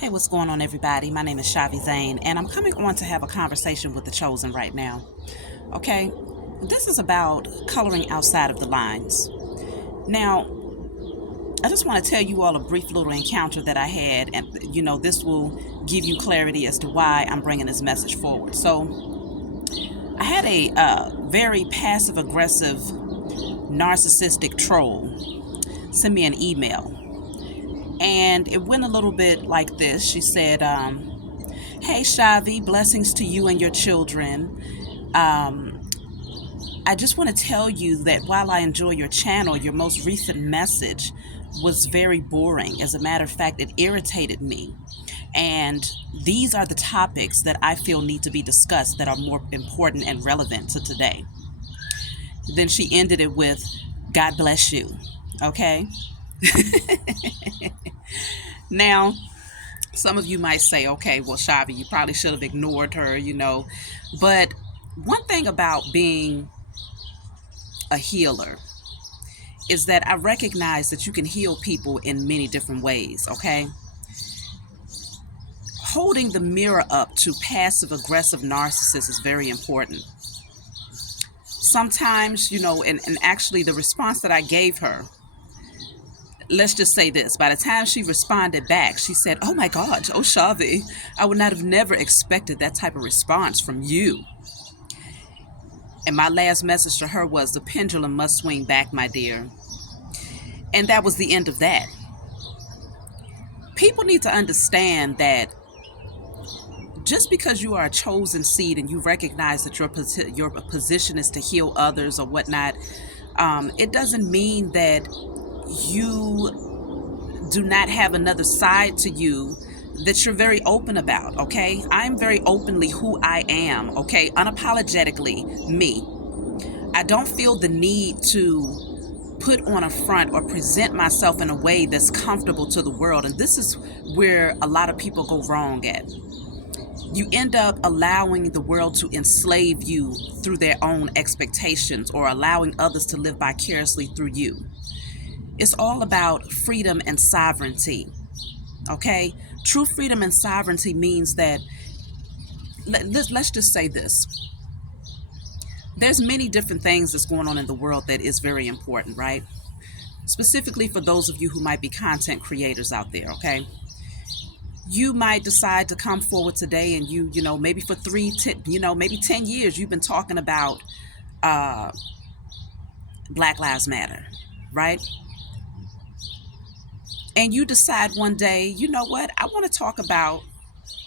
Hey, what's going on, everybody? My name is Shavi Zane, and I'm coming on to have a conversation with the chosen right now. Okay, this is about coloring outside of the lines. Now, I just want to tell you all a brief little encounter that I had, and this will give you clarity as to why I'm bringing this message forward. So, I had a very passive aggressive, narcissistic troll send me an email, and it went a little bit like this. She said, "Hey, Shavi, blessings to you and your children. Um, I just want to tell you that while I enjoy your channel, your most recent message was very boring. As a matter of fact, it irritated me. And these are the topics that I feel need to be discussed that are more important and relevant to today." Then she ended it with, "God bless you." Okay? Now, some of you might say, okay, well, Shavi, you probably should have ignored her. But one thing about being a healer is that I recognize that you can heal people in many different ways, okay? Holding the mirror up to passive aggressive narcissists is very important. Sometimes, and actually the response that I gave her, let's just say this, by the time she responded back, she said, "Oh my God, oh Shavi, I would not have never expected that type of response from you." And my last message to her was, "The pendulum must swing back, my dear." And that was the end of that. People need to understand that just because you are a chosen seed and you recognize that your position is to heal others or whatnot, it doesn't mean that you do not have another side to you that you're very open about, okay? I'm very openly who I am, okay? Unapologetically me. I don't feel the need to put on a front or present myself in a way that's comfortable to the world. And this is where a lot of people go wrong at. You end up allowing the world to enslave you through their own expectations or allowing others to live vicariously through you. It's all about freedom and sovereignty, okay? True freedom and sovereignty means that, let's just say this. There's many different things that's going on in the world that is very important, right? Specifically for those of you who might be content creators out there, okay? You might decide to come forward today and maybe for maybe 10 years, you've been talking about Black Lives Matter, right? And you decide one day, you know what? I want to talk about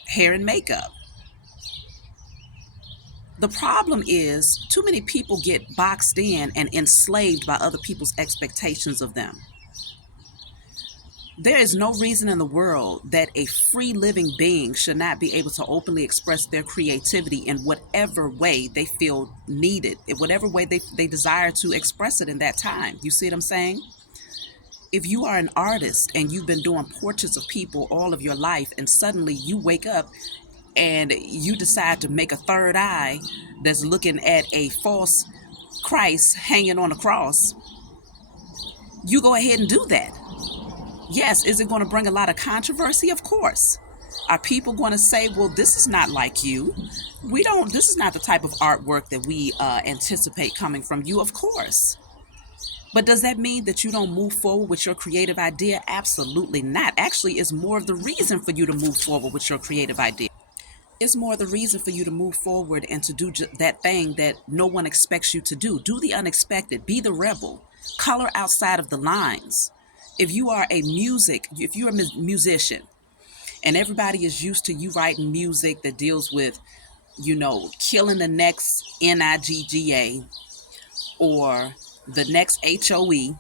hair and makeup. The problem is too many people get boxed in and enslaved by other people's expectations of them. There is no reason in the world that a free living being should not be able to openly express their creativity in whatever way they feel needed, in whatever way they desire to express it in that time. You see what I'm saying? If you are an artist and you've been doing portraits of people all of your life, and suddenly you wake up and you decide to make a third eye that's looking at a false Christ hanging on a cross, you go ahead and do that. Yes, is it going to bring a lot of controversy? Of course. Are people going to say, well, this is not like you? This is not the type of artwork that we anticipate coming from you? Of course. But does that mean that you don't move forward with your creative idea? Absolutely not. Actually, it's more of the reason for you to move forward with your creative idea. It's more the reason for you to move forward and to do that thing that no one expects you to do. Do the unexpected. Be the rebel. Color outside of the lines. If you're a musician, and everybody is used to you writing music that deals with, killing the next NIGGA or the next HOE,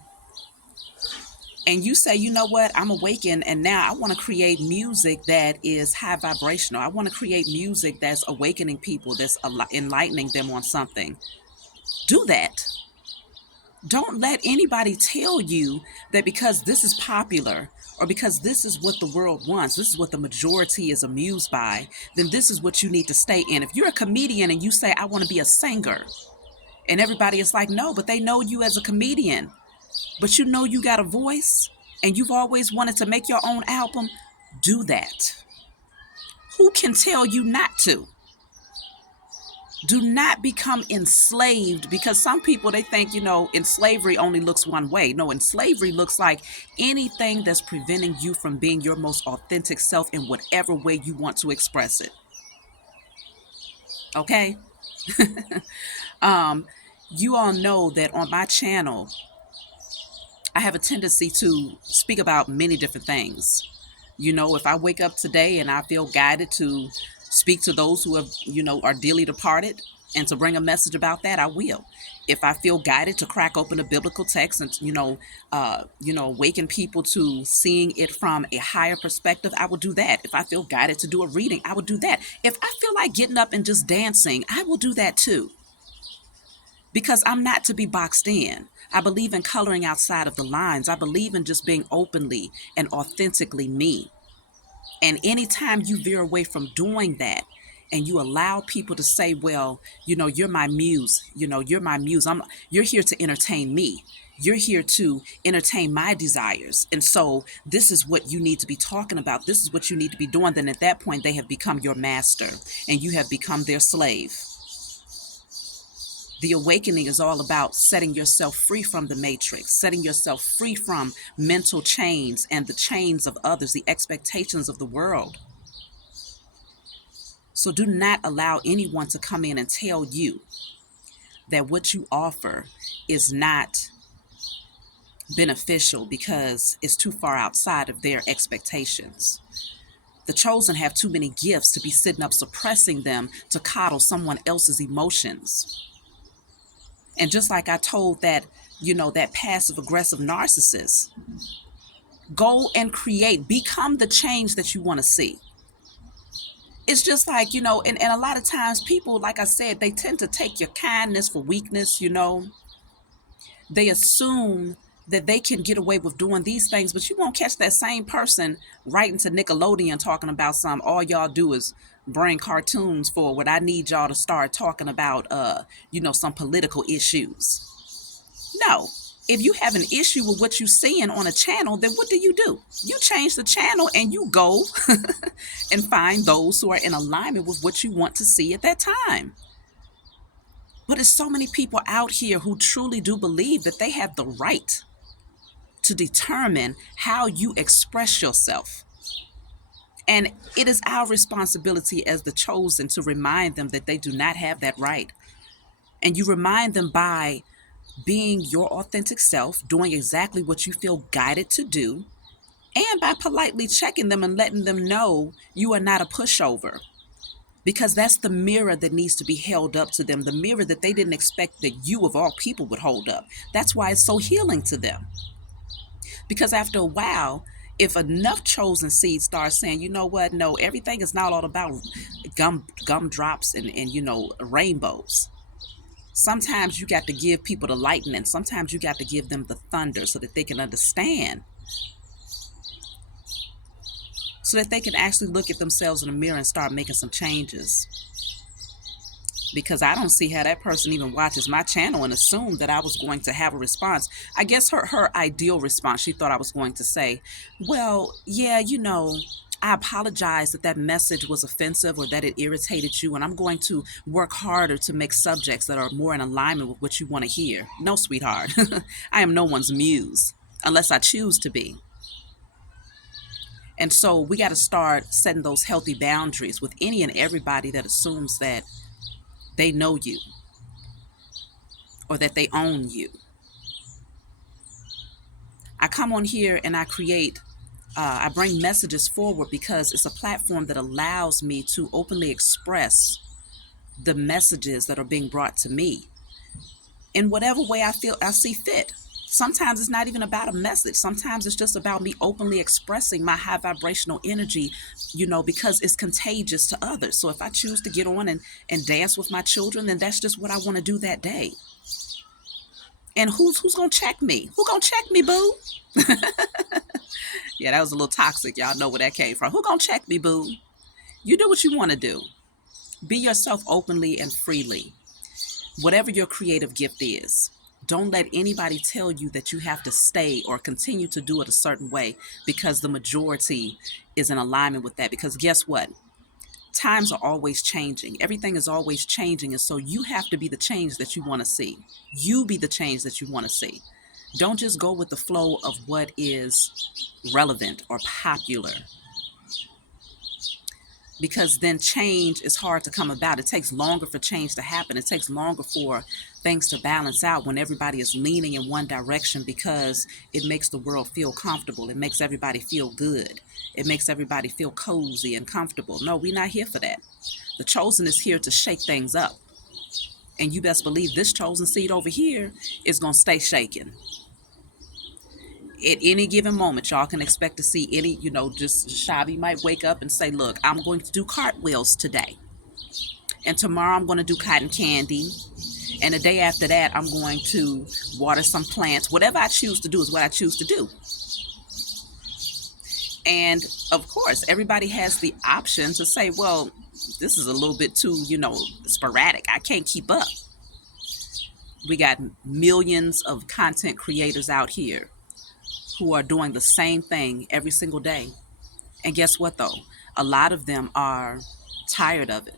and you say, you know what, I'm awakened and now I want to create music that is high vibrational. I want to create music that's awakening people, that's enlightening them on something. Do that. Don't let anybody tell you that because this is popular or because this is what the world wants, this is what the majority is amused by, then this is what you need to stay in. If you're a comedian and you say, I want to be a singer, and everybody is like, no, but they know you as a comedian, but you got a voice and you've always wanted to make your own album, do that. Who can tell you not to? Do not become enslaved, because some people, they think, in slavery only looks one way. No, in slavery looks like anything that's preventing you from being your most authentic self in whatever way you want to express it. Okay? um, you all know that on my channel, I have a tendency to speak about many different things. If I wake up today and I feel guided to speak to those who have, are dearly departed and to bring a message about that, I will. If I feel guided to crack open a biblical text and, awaken people to seeing it from a higher perspective, I will do that. If I feel guided to do a reading, I will do that. If I feel like getting up and just dancing, I will do that too. Because I'm not to be boxed in. I believe in coloring outside of the lines. I believe in just being openly and authentically me. And anytime you veer away from doing that and you allow people to say, well, you're my muse, you're my muse. You're here to entertain me. You're here to entertain my desires. And so this is what you need to be talking about. This is what you need to be doing. Then at that point, they have become your master and you have become their slave. The awakening is all about setting yourself free from the matrix, setting yourself free from mental chains and the chains of others, the expectations of the world. So do not allow anyone to come in and tell you that what you offer is not beneficial because it's too far outside of their expectations. The chosen have too many gifts to be sitting up suppressing them to coddle someone else's emotions. And just like I told that, that passive aggressive narcissist, go and create, become the change that you want to see. It's just like, and a lot of times people, like I said, they tend to take your kindness for weakness, They assume that they can get away with doing these things, but you won't catch that same person writing to Nickelodeon talking about all y'all do is bring cartoons for what I need y'all to start talking about, some political issues. No, if you have an issue with what you're seeing on a channel, then what do? You change the channel and you go and find those who are in alignment with what you want to see at that time. But there's so many people out here who truly do believe that they have the right to determine how you express yourself. And it is our responsibility as the chosen to remind them that they do not have that right. And you remind them by being your authentic self, doing exactly what you feel guided to do, and by politely checking them and letting them know you are not a pushover. Because that's the mirror that needs to be held up to them, the mirror that they didn't expect that you of all people would hold up. That's why it's so healing to them. Because after a while, if enough chosen seeds start saying, you know what, no, everything is not all about gumdrops and rainbows. Sometimes you got to give people the lightning. Sometimes you got to give them the thunder so that they can understand. So that they can actually look at themselves in the mirror and start making some changes. Because I don't see how that person even watches my channel and assumed that I was going to have a response. I guess her ideal response, she thought I was going to say, well, yeah, I apologize that message was offensive or that it irritated you, and I'm going to work harder to make subjects that are more in alignment with what you want to hear. No, sweetheart, I am no one's muse unless I choose to be. And so we got to start setting those healthy boundaries with any and everybody that assumes that they know you or that they own you. I come on here and I bring messages forward because it's a platform that allows me to openly express the messages that are being brought to me in whatever way I see fit. Sometimes it's not even about a message. Sometimes it's just about me openly expressing my high vibrational energy, because it's contagious to others. So if I choose to get on and dance with my children, then that's just what I want to do that day. And who's going to check me? Who going to check me, boo? Yeah, that was a little toxic. Y'all know where that came from. Who going to check me, boo? You do what you want to do. Be yourself openly and freely. Whatever your creative gift is. Don't let anybody tell you that you have to stay or continue to do it a certain way because the majority is in alignment with that. Because guess what? times are always changing. Everything is always changing. And so you have to be the change that you want to see. You be the change that you want to see. Don't just go with the flow of what is relevant or popular, because then change is hard to come about. It takes longer for change to happen. It takes longer for things to balance out when everybody is leaning in one direction, because it makes the world feel comfortable. It makes everybody feel good. It makes everybody feel cozy and comfortable. No, we're not here for that. The chosen is here to shake things up. And you best believe this chosen seed over here is going to stay shaking. At any given moment, y'all can expect to see any, just Shavi might wake up and say, look, I'm going to do cartwheels today. And tomorrow I'm going to do cotton candy. And the day after that, I'm going to water some plants. Whatever I choose to do is what I choose to do. And of course, everybody has the option to say, well, this is a little bit too, sporadic. I can't keep up. We got millions of content creators out here who are doing the same thing every single day. And guess what, though? A lot of them are tired of it.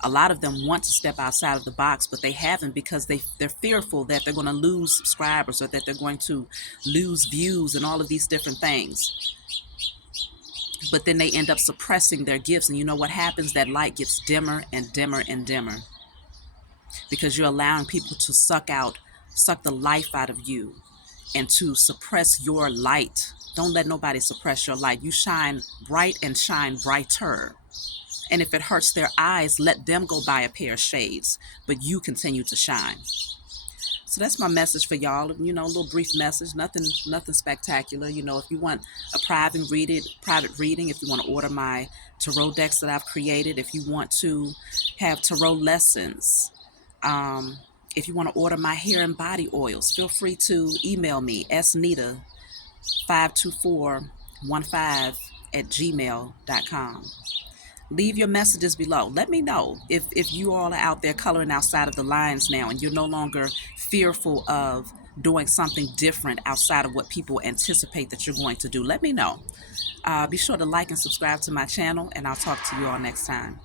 A lot of them want to step outside of the box, but they haven't, because they're fearful that they're going to lose subscribers, or that they're going to lose views and all of these different things. But then they end up suppressing their gifts. And you know what happens? That light gets dimmer and dimmer and dimmer, because you're allowing people to suck the life out of you, and to suppress your light. Don't let nobody suppress your light. You shine bright and shine brighter. And if it hurts their eyes, let them go buy a pair of shades, but you continue to shine. So that's my message for y'all. A little brief message, nothing spectacular. If you want a private reading, if you want to order my tarot decks that I've created, if you want to have tarot lessons, if you want to order my hair and body oils, feel free to email me, snita52415@gmail.com. Leave your messages below. Let me know if you all are out there coloring outside of the lines now, and you're no longer fearful of doing something different outside of what people anticipate that you're going to do. Let me know. Be sure to like and subscribe to my channel, and I'll talk to you all next time.